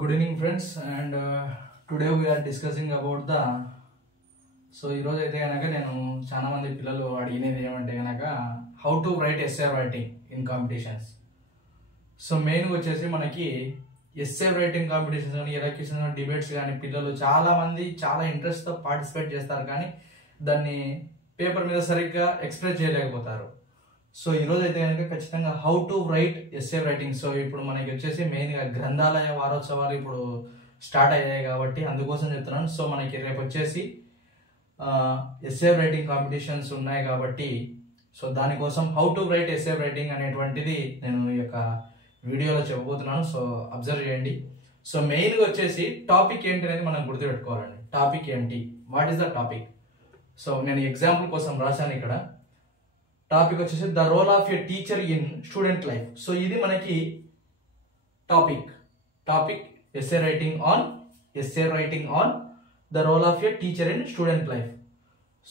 Good evening, friends, and today we are discussing about the ఈ రోజు అయితే గనక నేను చాలా మంది పిల్లలు అడిగినది ఏమంటే గనక how to write essay writing in competitions. So మెయిన్గా వచ్చేసి మనకి ఎస్ఏ రైటింగ్ కాంపిటీషన్స్ కానీ ఎలక్యూషన్ కానీ డిబేట్స్ కానీ పిల్లలు చాలా మంది చాలా ఇంట్రెస్ట్తో పార్టిసిపేట్ చేస్తారు, కానీ దాన్ని పేపర్ మీద సరిగ్గా ఎక్స్ప్రెస్ చేయలేకపోతారు. సో ఈరోజు అయితే కనుక ఖచ్చితంగా how to write essay writing. So ఇప్పుడు మనకి వచ్చేసి మెయిన్గా గ్రంథాలయ వారోత్సవాలు ఇప్పుడు స్టార్ట్ అయ్యాయి కాబట్టి అందుకోసం చెప్తున్నాను. సో మనకి రేపు వచ్చేసి ఎస్ఏ రైటింగ్ కాంపిటీషన్స్ ఉన్నాయి కాబట్టి సో దానికోసం how to write essay writing అనేటువంటిది నేను ఈ యొక్క వీడియోలో చెప్పబోతున్నాను. సో అబ్జర్వ్ చేయండి. సో మెయిన్గా వచ్చేసి టాపిక్ ఏంటి అనేది మనం గుర్తుపెట్టుకోవాలండి. టాపిక్ ఏంటి, what is the topic. So నేను ఎగ్జాంపుల్ కోసం రాశాను ఇక్కడ. టాపిక్ వచ్చేసి the role of a teacher in student life. So ఇది మనకి topic essay writing on the role of a teacher in student life.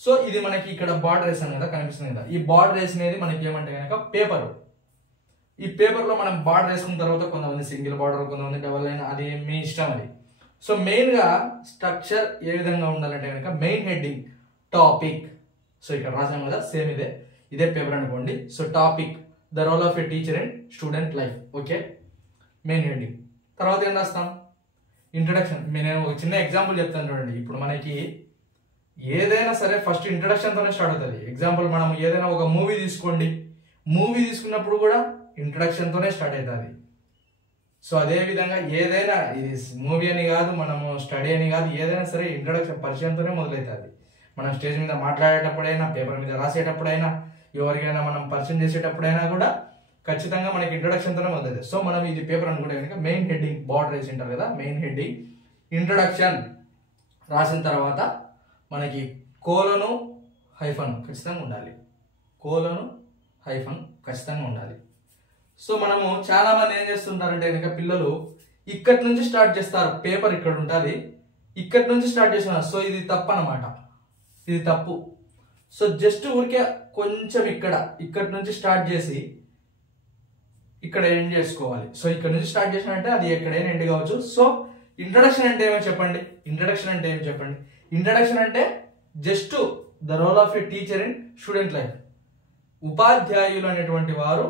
So ఇది మనకి ఇక్కడ బార్డర్ రేస్ అని కదా కనిపిస్తుంది కదా. ఈ బార్డర్ రేస్ అనేది మనకి ఏమంటే కనుక పేపర్. ఈ పేపర్లో మనం బార్డర్ వేసుకున్న తర్వాత కొంతమంది సింగిల్ బార్డర్, కొంతమంది డబల్ లైన్, అది మీ ఇష్టం అది. సో మెయిన్గా స్ట్రక్చర్ ఏ విధంగా ఉండాలంటే కనుక మెయిన్ హెడ్డింగ్ టాపిక్. సో ఇక్కడ రాసాం కదా, సేమ్ ఇదే పేపర్ అనుకోండి. So topic the role of a teacher and student life. Okay, main heading. తర్వాత ఏం రాస్తాం, ఇంట్రడక్షన్. నేను ఒక చిన్న ఎగ్జాంపుల్ చెప్తాను చూడండి. ఇప్పుడు మనకి ఏదైనా సరే ఫస్ట్ ఇంట్రడక్షన్తోనే స్టార్ట్ అవుతుంది. ఎగ్జాంపుల్ మనం ఏదైనా ఒక మూవీ తీసుకోండి, మూవీ తీసుకున్నప్పుడు కూడా ఇంట్రడక్షన్తోనే స్టార్ట్ అవుతుంది. సో అదే విధంగా ఏదైనా ఇది మూవీ అని కాదు, మనము స్టడీ అని కాదు, ఏదైనా సరే ఇంట్రడక్షన్ పరిచయంతోనే మొదలవుతుంది. మనం స్టేజ్ మీద మాట్లాడేటప్పుడైనా, పేపర్ మీద రాసేటప్పుడైనా, ఎవరికైనా మనం పరిచయం చేసేటప్పుడైనా కూడా ఖచ్చితంగా మనకి ఇంట్రడక్షన్తోనే మొదలవుతుంది. సో మనం ఇది పేపర్ అనుకుంటే కనుక మెయిన్ హెడ్డింగ్, బార్డర్ వేసి ఉంటారు కదా, మెయిన్ హెడ్డింగ్ ఇంట్రడక్షన్ రాసిన తర్వాత మనకి కోలను హైఫన్ ఖచ్చితంగా ఉండాలి. ఖచ్చితంగా ఉండాలి. సో మనము చాలా మంది ఏం చేస్తుంటారంటే కనుక పిల్లలు ఇక్కడి నుంచి స్టార్ట్ చేస్తారు. పేపర్ ఇక్కడ ఉంటుంది, ఇక్కడి నుంచి స్టార్ట్ చేస్తున్నారు. సో ఇది తప్పు అన్నమాట, ఇది తప్పు. సో జస్ట్ ఊరికే కొంచెం ఇక్కడి నుంచి స్టార్ట్ చేసి ఇక్కడ ఎండ్ చేసుకోవాలి. సో ఇక్కడ నుంచి స్టార్ట్ చేసినంటే అది ఎక్కడైనా ఎండ్ కావచ్చు. సో ఇంట్రడక్షన్ అంటే ఏమో చెప్పండి. ఇంట్రడక్షన్ అంటే just the role of a teacher in student life. ఉపాధ్యాయులు అనేటువంటి వారు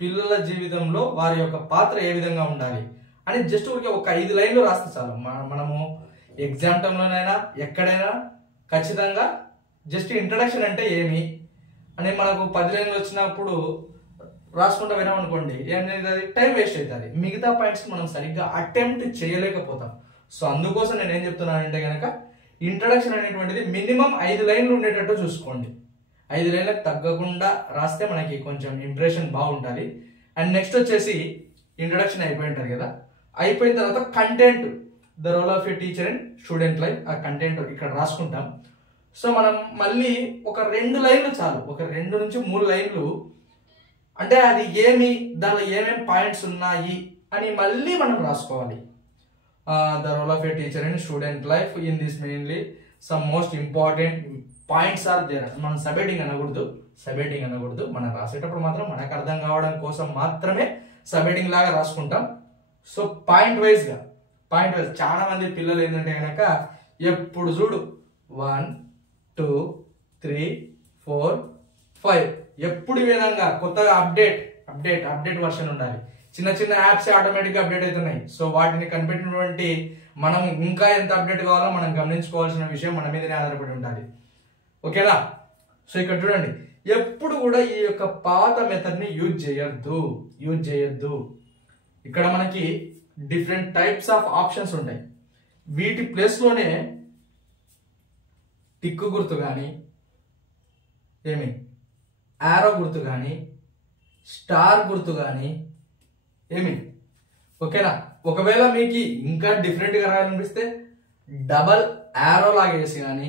పిల్లల జీవితంలో వారి యొక్క పాత్ర ఏ విధంగా ఉండాలి అని జస్ట్ ఊరికే ఒక 5 లైన్లు రాస్తే చాలు. మనము ఎగ్జామ్ టైంలోనైనా ఎక్కడైనా ఖచ్చితంగా జస్ట్ ఇంట్రడక్షన్ అంటే ఏమి అని మనకు 10 లైన్లు వచ్చినప్పుడు రాసుకుంటా వినామనుకోండి, ఏమవుతుంది, టైం వేస్ట్ అవుతుంది. మిగతా పాయింట్స్ మనం సరిగ్గా అటెంప్ట్ చేయలేకపోతాం. సో అందుకోసం నేను ఏం చెప్తున్నానంటే కనుక ఇంట్రడక్షన్ అనేటువంటిది మినిమం 5 లైన్లు ఉండేటట్టు చూసుకోండి. 5 లైన్లకు తగ్గకుండా రాస్తే మనకి కొంచెం ఇంప్రెషన్ బాగుంటుంది. అండ్ నెక్స్ట్ వచ్చేసి ఇంట్రడక్షన్ అయిపోయి ఉంటుంది కదా, అయిపోయిన తర్వాత content the role of a teacher and student life. ఆ కంటెంట్ ఇక్కడ రాసుకుంటాం. సో మనం మళ్ళీ ఒక 2 లైన్లు చాలు, ఒక 2 నుంచి 3 లైన్లు అంటే అది దానిలో ఏమేమి పాయింట్స్ ఉన్నాయి అని మళ్ళీ మనం రాసుకోవాలి. The role of a teacher and student life in this mainly some most important points are there. మనం సబెడింగ్ అనకూడదు. మనం రాసేటప్పుడు మాత్రం మనకు అర్థం కావడం కోసం మాత్రమే సబెడింగ్ లాగా రాసుకుంటాం. సో పాయింట్ వైజ్ చాలా మంది పిల్లలు ఏంటంటే కనుక ఎప్పుడు చూడు 1 2 3 4 5 ఎప్పుడు ఈ విధంగా కొత్తగా అప్డేట్ వర్షన్ ఉండాలి. చిన్న యాప్స్ ఆటోమేటిక్గా అప్డేట్ అవుతున్నాయి. సో వాటిని కనిపెట్టినటువంటి మనం ఇంకా ఎంత అప్డేట్ కావాలో మనం గమనించుకోవాల్సిన విషయం మన మీదనే ఆధారపడి ఉండాలి. ఓకేనా. సో ఇక్కడ చూడండి, ఎప్పుడు కూడా ఈ యొక్క పాత మెథడ్ని యూజ్ చేయొద్దు. ఇక్కడ మనకి డిఫరెంట్ టైప్స్ ఆఫ్ ఆప్షన్స్ ఉంటాయి. వీటి ప్లేస్లోనే టిక్కు గుర్తు కానీ, యారో గుర్తు కానీ, స్టార్ గుర్తు కానీ ఓకేనా. ఒకవేళ మీకు ఇంకా డిఫరెంట్గా రాయాలనిపిస్తే డబల్ యారో లాగా వేసి కానీ,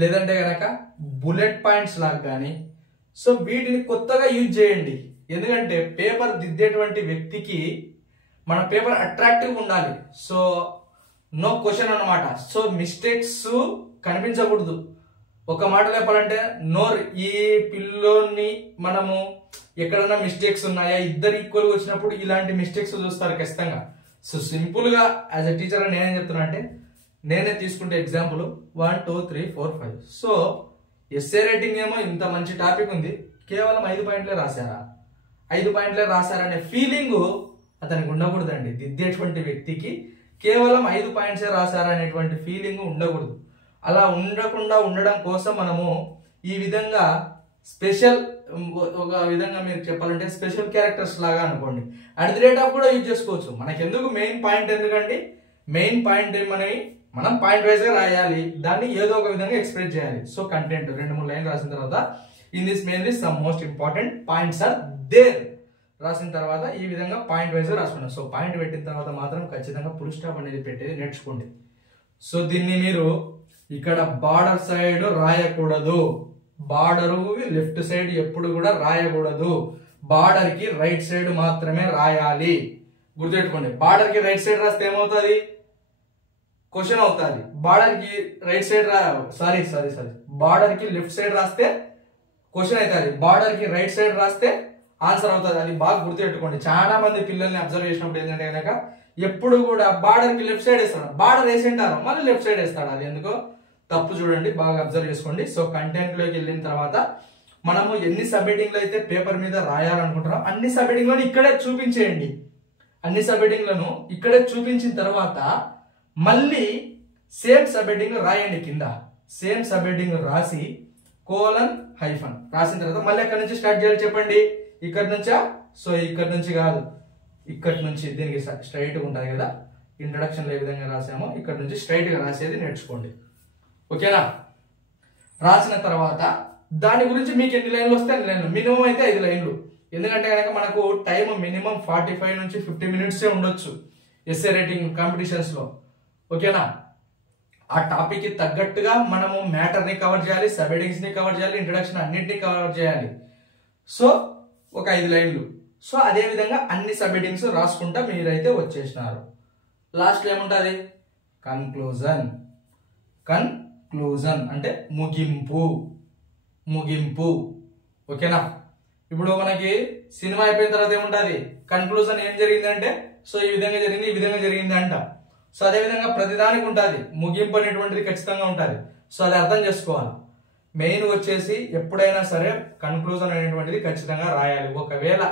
లేదంటే కనుక బుల్లెట్ పాయింట్స్ లాగా కానీ. సో వీటిని కొత్తగా యూజ్ చేయండి. ఎందుకంటే పేపర్ దిద్దేటువంటి వ్యక్తికి మన పేపర్ అట్రాక్టివ్గా ఉండాలి. సో నో క్వశ్చన్ అన్నమాట. సో మిస్టేక్స్ కనిపించకూడదు. ఒక మాట చెప్పాలంటే ఈ పిల్లోని మనము ఎక్కడన్నా మిస్టేక్స్ ఉన్నాయా, ఇద్దరు ఈక్వల్గా వచ్చినప్పుడు ఇలాంటి మిస్టేక్స్ చూస్తారు ఖచ్చితంగా. సో సింపుల్గా యాజ్ ఎ టీచర్ నేనేం చెప్తున్నా అంటే, నేనే తీసుకుంటే ఎగ్జాంపుల్ 1 2 3 4 5. సో ఎస్ఏ రైటింగ్ ఏమో ఇంత మంచి టాపిక్ ఉంది, కేవలం 5 పాయింట్లే రాశారా, 5 పాయింట్లే రాశారనే ఫీలింగ్ అతనికి ఉండకూడదండి. దిద్దేటువంటి వ్యక్తికి కేవలం 5 పాయింట్సే రాశారా అనేటువంటి ఫీలింగ్ ఉండకూడదు. అలా ఉండకుండా ఉండడం కోసం మనము ఈ విధంగా స్పెషల్, ఒక విధంగా మీరు చెప్పాలంటే స్పెషల్ క్యారెక్టర్స్ లాగా అనుకోండి, అట్ ది రేట్ ఆఫ్ కూడా యూజ్ చేసుకోవచ్చు. మనకెందుకు మెయిన్ పాయింట్ ఎందుకండి, మెయిన్ పాయింట్ ఏమని మనం పాయింట్ వైజ్ గా రాయాలి, దాన్ని ఏదో ఒక విధంగా ఎక్స్ప్రెస్ చేయాలి. సో కంటెంట్ 2-3 లైన్లు రాసిన తర్వాత in this mainly some most important points are there రాసిన తర్వాత ఈ విధంగా పాయింట్ వైజ్ రాసుకున్నాం. సో పాయింట్ పెట్టిన తర్వాత మాత్రం ఖచ్చితంగా ఫుల్ స్టాప్ అనేది పెట్టేది నేర్చుకోండి. సో దీన్ని మీరు ఇక్కడ బార్డర్ సైడ్ రాయకూడదు, బార్డర్ లెఫ్ట్ సైడ్ ఎప్పుడు కూడా రాయకూడదు, బార్డర్ కి రైట్ సైడ్ మాత్రమే రాయాలి. గుర్తుపెట్టుకోండి, బార్డర్ కి రైట్ సైడ్ రాస్తే ఏమవుతుంది, క్వశ్చన్ అవుతుంది. బార్డర్ కి రైట్ సైడ్ సారీ బార్డర్ కి లెఫ్ట్ సైడ్ రాస్తే క్వశ్చన్ అవుతుంది, బార్డర్ కి రైట్ సైడ్ రాస్తే ఆన్సర్ అవుతుంది. అది బాగా గుర్తుపెట్టుకోండి. చాలా మంది పిల్లల్ని అబ్జర్వ్ చేసినప్పుడు ఏంటంటే కనుక ఎప్పుడు కూడా బార్డర్ కి లెఫ్ట్ సైడ్ వేస్తాడు, బార్డర్ వేసింటారు మళ్ళీ లెఫ్ట్ సైడ్ వేస్తాడు. అది ఎందుకో తప్పు, చూడండి, బాగా అబ్జర్వ్ చేసుకోండి. సో కంటెంట్ లోకి వెళ్ళిన తర్వాత మనము ఎన్ని సబ్ హెడ్డింగ్లు అయితే పేపర్ మీద రాయాలనుకుంటున్నాం అన్ని సబ్ హెడ్డింగ్లను ఇక్కడే చూపించేయండి. అన్ని సబ్ హెడ్డింగ్లను ఇక్కడే చూపించిన తర్వాత మళ్ళీ సేమ్ సబ్ హెడ్డింగ్ రాయండి. కింద సేమ్ సబ్ హెడ్డింగ్ రాసి కోలన్ హైఫన్ రాసిన తర్వాత మళ్ళీ ఎక్కడి నుంచి స్టార్ట్ చేయాలి చెప్పండి, ఇక్కడి నుంచా? సో ఇక్కడి నుంచి కాదు, ఇక్కడి నుంచి దీనికి స్ట్రైట్ గా ఉంటుంది కదా, ఇంట్రడక్షన్ లో ఏ విధంగా రాసామో ఇక్కడ నుంచి స్ట్రైట్ గా రాసేది నేర్చుకోండి. ఓకేనా? రాసిన తర్వాత దాని గురించి మీకు ఎన్ని లైన్లు వస్తే అన్ని లైన్లు, మినిమం అయితే 5 లైన్లు. ఎందుకంటే కనుక మనకు టైం మినిమం 45 నుంచి 50 మినిట్సే ఉండొచ్చు ఎస్ఏ రైటింగ్ కాంపిటీషన్స్ లో. ఓకేనా? ఆ టాపిక్ కి తగ్గట్టుగా మనము మ్యాటర్ ని కవర్ చేయాలి, సబ్ హెడ్డింగ్స్ ని కవర్ చేయాలి, ఇంట్రడక్షన్ అన్నింటినీ కవర్ చేయాలి. సో ఒక 5 లైన్లు. సో అదే విధంగా అన్ని సబ్ హెడ్డింగ్స్ రాసుకుంటా మీరైతే వచ్చేసినారు. లాస్ట్ ఏముంటుంది, కన్క్లూజన్. కన్క్లూజన్ అంటే ముగింపు, ముగింపు. ఓకేనా? ఇప్పుడు మనకి సినిమా అయిపోయిన తర్వాత ఏముంటుంది, కన్క్లూజన్ ఏం జరిగిందంటే సో ఈ విధంగా జరిగింది, ఈ విధంగా జరిగింది అంట. సో అదే విధంగా ప్రతిదానికి ఉంటుంది ముగింపు అనేటువంటిది ఖచ్చితంగా ఉంటుంది. సో అది అర్థం చేసుకోవాలి. మెయిన్ వచ్చేసి ఎప్పుడైనా సరే కన్క్లూజన్ అనేటువంటిది ఖచ్చితంగా రాయాలి. ఒకవేళ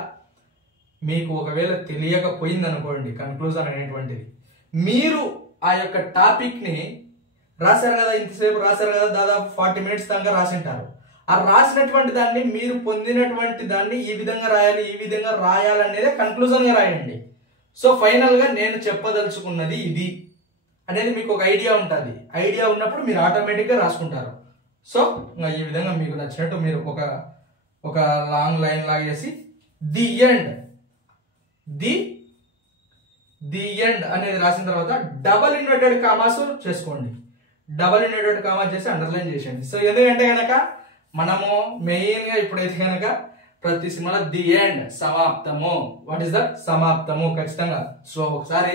తెలియకపోయింది అనుకోండి కన్క్లూజన్ అనేటువంటిది, మీరు ఆ యొక్క టాపిక్ ని రాశారు కదా, ఇంతసేపు రాశారు కదా, దాదాపు 40 మినిట్స్ దాకా రాసింటారు. ఆ రాసినటువంటి దాన్ని మీరు పొందినటువంటి దాన్ని ఈ విధంగా రాయాలి, ఈ విధంగా రాయాలనేదే కన్క్లూజన్ గా రాయండి. సో ఫైనల్ గా నేను చెప్పదలుచుకున్నది ఇది అనేది మీకు ఒక ఐడియా ఉంటుంది. ఐడియా ఉన్నప్పుడు మీరు ఆటోమేటిక్ గా రాసుకుంటారు. సో ఈ విధంగా మీకు నచ్చినట్టు మీరు ఒక లాంగ్ లైన్ లాగేసి ది ఎండ్ అనేది రాసిన తర్వాత డబల్ ఇన్వర్టెడ్ కామాస్ చేసుకోండి. డబల్ ఇన్వర్టెడ్ కామాస్ చేసి అండర్లైన్ చేసేయండి. సో ఎందుకంటే కనుక మనము మెయిన్ గా ఇప్పుడైతే కనుక ప్రతి సినిమాలో ది ఎండ్ సమాప్తము, వాట్ ఈస్ దట్, సమాప్తము ఖచ్చితంగా. సో ఒకసారి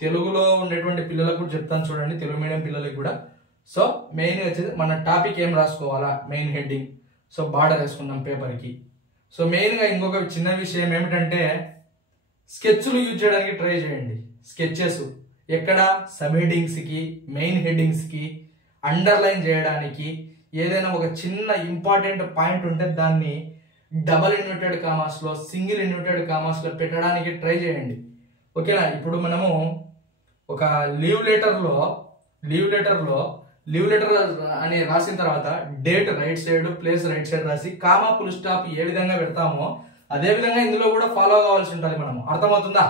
తెలుగులో ఉండేటువంటి పిల్లలకు కూడా చెప్తాను చూడండి, తెలుగు మీడియం పిల్లలకు కూడా. సో మెయిన్ వచ్చేసి మన టాపిక్ ఏం రాసుకోవాలా, మెయిన్ హెడ్డింగ్. సో బార్డర్ వేసుకున్నాం పేపర్ కి. సో మెయిన్ గా ఇంకొక చిన్న విషయం ఏమిటంటే స్కెచ్లు యూజ్ చేయడానికి ట్రై చేయండి. స్కెచెస్ ఎక్కడ, సబ్ హెడ్డింగ్స్ కి, మెయిన్ హెడ్డింగ్స్ కి, అండర్లైన్ చేయడానికి, ఏదైనా ఒక చిన్న ఇంపార్టెంట్ పాయింట్ ఉంటే దాన్ని డబల్ ఇన్వర్టెడ్ కామాస్ లో, సింగిల్ ఇన్వర్టెడ్ కామాస్ లో పెట్టడానికి ట్రై చేయండి. ఓకేనా? ఇప్పుడు మనము ఒక లీవ్ లెటర్ అని రాసిన తర్వాత date right side, place right side రాసి కామా ఫుల్ స్టాప్ ఏ విధంగా పెడతామో అదే విధంగా ఇందులో కూడా ఫాలో కావాల్సి ఉంటుంది. మనము అర్థమవుతుందా?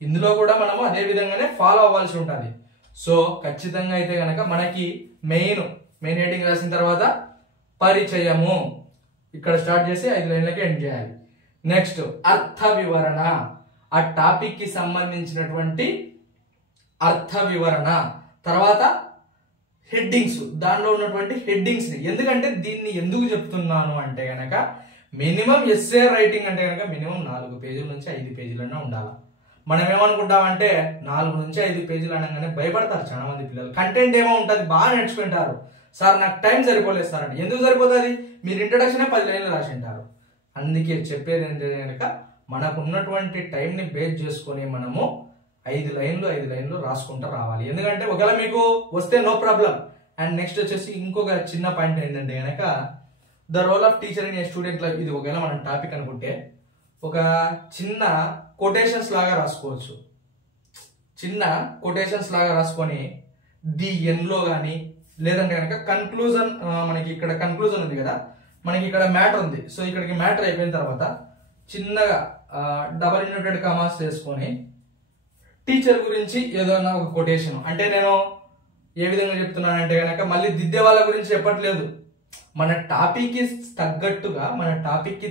ఇందులో కూడా మనము అదే విధంగానే ఫాలో అవ్వాల్సి ఉంటుంది. సో ఖచ్చితంగా అయితే కనుక మనకి మెయిన్ హెడ్డింగ్ రాసిన తర్వాత పరిచయము ఇక్కడ స్టార్ట్ చేసి 5 లైన్లకి ఎండ్ చేయాలి. నెక్స్ట్ అర్థ వివరణ, ఆ టాపిక్ కి సంబంధించినటువంటి అర్థ వివరణ. తర్వాత హెడ్డింగ్స్, దానిలో ఉన్నటువంటి హెడ్డింగ్స్ ని. ఎందుకంటే దీన్ని ఎందుకు చెప్తున్నాను అంటే గనక మినిమం ఎస్ఏ రైటింగ్ అంటే కనుక మినిమం 4 పేజీల నుంచి 5 పేజీలన్నా ఉండాలి. మనం ఏమనుకుంటామంటే 4 నుంచి 5 పేజీలు అనగానే భయపడతారు చాలా మంది పిల్లలు. కంటెంట్ ఏమో ఉంటుంది, బాగా నేర్చుకుంటారు. సార్ నాకు టైం సరిపోలేదు సార్ అంటే, ఎందుకు సరిపోతుంది, మీరు ఇంట్రడక్షన్ 10 లైన్లు రాసింటారు. అందుకే చెప్పేది ఏంటంటే కనుక మనకు ఉన్నటువంటి టైంని బేస్ చేసుకొని మనము 5 లైన్లు రాసుకుంటూ రావాలి. ఎందుకంటే ఒకవేళ మీకు వస్తే నో ప్రాబ్లం. అండ్ నెక్స్ట్ వచ్చేసి ఇంకొక చిన్న పాయింట్ ఏంటంటే కనుక the role of teacher in a student life. ఇది ఒకవేళ మనం టాపిక్ అనుకుంటే ఒక చిన్న కొటేషన్స్ లాగా రాసుకోవచ్చు. చిన్న కొటేషన్స్ లాగా రాసుకొని ది ఎండ్లో కానీ లేదంటే కనుక కన్క్లూజన్, మనకి ఇక్కడ కన్క్లూజన్ ఉంది కదా, మనకి ఇక్కడ మ్యాటర్ ఉంది. సో ఇక్కడికి మ్యాటర్ అయిపోయిన తర్వాత చిన్నగా డబల్ ఇన్వర్టెడ్ కామాస్ వేసుకొని టీచర్ గురించి ఏదైనా ఒక కొటేషన్. అంటే నేను ఏ విధంగా చెప్తున్నానంటే కనుక మళ్ళీ దిద్దే వాళ్ళ గురించి చెప్పట్లేదు. మన టాపిక్కి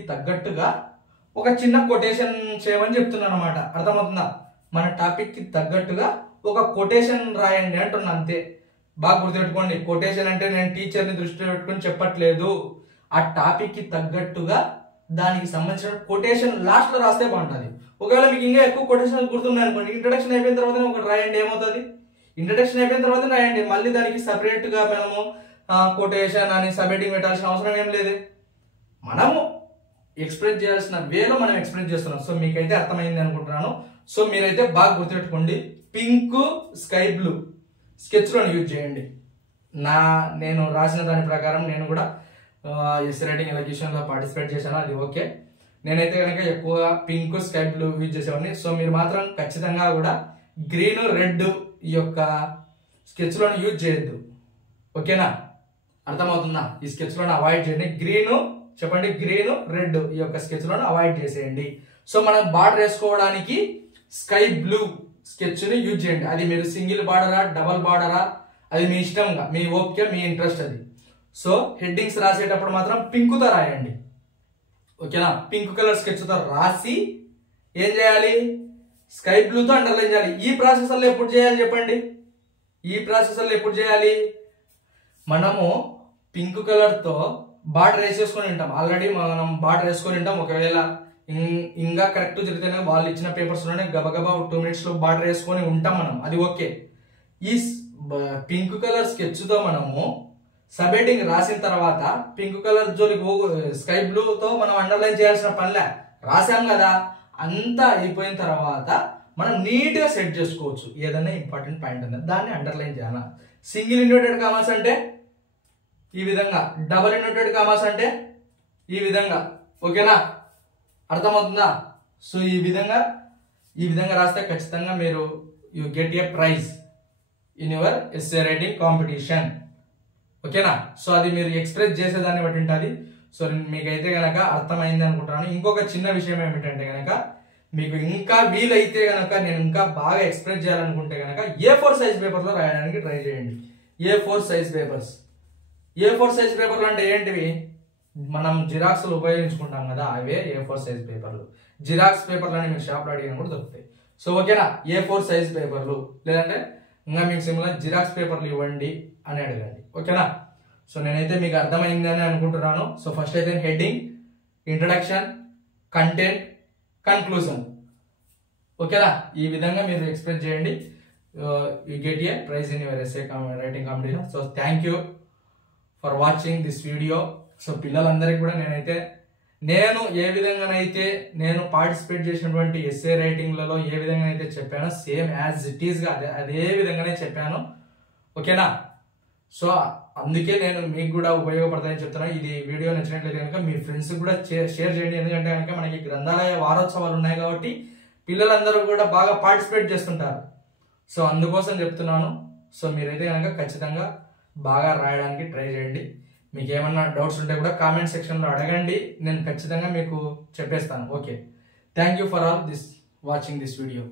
తగ్గట్టుగా ఒక చిన్న కొటేషన్ చేయమని చెప్తున్నాను అనమాట. అర్థమవుతుందా? మన టాపిక్కి తగ్గట్టుగా ఒక కొటేషన్ రాయండి అంటున్నా, అంతే. బాగా గుర్తుపెట్టుకోండి, కొటేషన్ అంటే నేను టీచర్ని దృష్టిలో పెట్టుకొని చెప్పట్లేదు. ఆ టాపిక్కి తగ్గట్టుగా దానికి సంబంధించిన కొటేషన్ లాస్ట్లో రాస్తే బాగుంటుంది. ఒకవేళ మీకు ఇంకా ఎక్కువ కొటేషన్ గుర్తున్నాయి అనుకోండి, ఇంట్రడక్షన్ అయిపోయిన తర్వాత ఒకటి రాయండి. ఏమవుతుంది? ఇంట్రడక్షన్ అయిపోయిన తర్వాత రాయండి. మళ్ళీ దానికి సపరేట్గా మనము కొటేషన్ అని సబ్హెడ్డింగ్ పెట్టాల్సిన అవసరం ఏం లేదు. మనము ఎక్స్ప్రెస్ చేయాల్సిన వేలో మనం ఎక్స్ప్రెస్ చేస్తున్నాం. సో మీకైతే అర్థమైంది అనుకుంటున్నాను. సో మీరైతే బాగా గుర్తుపెట్టుకోండి, పింక్ స్కై బ్లూ స్కెచ్లను యూజ్ చేయండి. నేను రాసిన దాని ప్రకారం నేను కూడా ఎస్ రైటింగ్ ఎలక్యూషన్లో పార్టిసిపేట్ చేశాను, అది ఓకే. నేనైతే కనుక ఎక్కువగా పింక్ స్కై బ్లూ యూజ్ చేసేవాడిని. సో మీరు మాత్రం ఖచ్చితంగా కూడా గ్రీన్ రెడ్ ఈ యొక్క స్కెచ్లను యూజ్ చేయొద్దు, ఓకేనా? అర్థమవుతుందా? ఈ స్కెచ్లను అవాయిడ్ చేయండి. చెప్పండి, గ్రీన్ రెడ్ ఈ యొక్క స్కెచ్లను అవాయిడ్ చేసేయండి. సో మనం బార్డర్ వేసుకోవడానికి స్కై బ్లూ స్కెచ్ని యూజ్ చేయండి. అది మీరు సింగిల్ బార్డరా డబల్ బార్డరా అది మీ ఇష్టంగా, మీ ఓపిక, మీ ఇంట్రెస్ట్ అది. సో హెడ్డింగ్స్ రాసేటప్పుడు మాత్రం పింక్తో రాయండి, ఓకేనా? పింక్ కలర్ స్కెచ్తో రాసి ఏం చేయాలి? స్కై బ్లూతో అండర్లైన్ చేయాలి. ఈ ప్రాసెస్లో ఎప్పుడు చేయాలి చెప్పండి? మనము పింక్ కలర్తో బార్డర్ వేసేసుకొని ఉంటాం, ఆల్రెడీ మనం బార్డర్ వేసుకొని ఉంటాం. ఒకవేళ ఇంకా కరెక్ట్ జరిగితేనే వాళ్ళు ఇచ్చిన పేపర్స్లోనే గబగబా 2 minutesలో బార్డర్ వేసుకొని ఉంటాం మనం, అది ఓకే. ఈ పింక్ కలర్ స్కెచ్తో మనము సబ్హెడ్డింగ్ రాసిన తర్వాత పింక్ కలర్ జోలికి స్కై బ్లూతో మనం అండర్లైన్ చేయాల్సిన పనిలే, రాసాం కదా. అంతా అయిపోయిన తర్వాత మనం నీట్గా సెట్ చేసుకోవచ్చు. ఏదైనా ఇంపార్టెంట్ పాయింట్ ఉంది దాన్ని అండర్లైన్ చేయాలి. సింగిల్ ఇన్వర్టెడ్ కామాస్ అంటే ఈ విధంగా, డబల్ ఇన్వర్టెడ్ కామాస్ అంటే ఈ విధంగా, ఓకేనా? అర్థమవుతుందా? సో ఈ విధంగా రాస్తే ఖచ్చితంగా మీరు you get a prize in your essay writing competition, ఓకేనా? సో అది మీరు ఎక్స్ప్రెస్ చేసేదాన్ని బట్టి ఉంటుంది. సో మీకైతే కనుక అర్థమైంది అనుకుంటున్నాను. ఇంకొక చిన్న విషయం ఏమిటంటే కనుక మీకు ఇంకా వీలైతే కనుక నేను ఇంకా బాగా ఎక్స్ప్రెస్ చేయాలనుకుంటే కనుక A4 సైజ్ పేపర్లో రాయడానికి ట్రై చేయండి. A4 సైజ్ పేపర్లు అంటే ఏంటివి? మనం జిరాక్స్లు ఉపయోగించుకుంటాం కదా, అవే A4 సైజ్ పేపర్లు. జిరాక్స్ పేపర్లు అని మీరు షాప్లో అడిగిన కూడా దొరుకుతాయి. సో ఓకేనా? A4 సైజ్ పేపర్లు, లేదంటే ఇంకా మీకు సిమిలర్ జిరాక్స్ పేపర్లు ఇవ్వండి అని అడగండి, ఓకేనా? సో నేనైతే మీకు అర్థమైందని అనుకుంటున్నాను. సో ఫస్ట్ అయితే హెడ్డింగ్, ఇంట్రడక్షన్, కంటెంట్, కన్క్లూజన్, ఓకేనా? ఈ విధంగా మీరు ఎక్స్ప్రెస్ చేయండి. You get a prize in your essay writing competition. So thank you for watching this video. So పిల్లలందరికీ కూడా నేను ఏ విధంగానైతే నేను పార్టిసిపేట్ చేసినటువంటి ఎస్సే రైటింగ్లలో ఏ విధంగా అయితే చెప్పానో సేమ్ యాజ్ ఇట్ ఈస్గా అదే విధంగానే చెప్పాను, ఓకేనా? సో అందుకే నేను మీకు కూడా ఉపయోగపడతాయని చెప్తున్నాను. ఇది వీడియో నచ్చినట్లయితే కనుక మీ ఫ్రెండ్స్ కూడా షేర్ చేయండి. ఎందుకంటే కనుక మనకి గ్రంథాలయ వారోత్సవాలు ఉన్నాయి కాబట్టి పిల్లలందరూ కూడా బాగా పార్టిసిపేట్ చేస్తుంటారు. సో అందుకోసం చెప్తున్నాను. సో మీరైతే కనుక ఖచ్చితంగా బాగా రాయడానికి ట్రై చేయండి. మీకు ఏమన్నా డౌట్స్ ఉంటే కూడా కామెంట్ సెక్షన్లో అడగండి, నేను ఖచ్చితంగా మీకు చెప్పేస్తాను. Okay, thank you for all watching this video.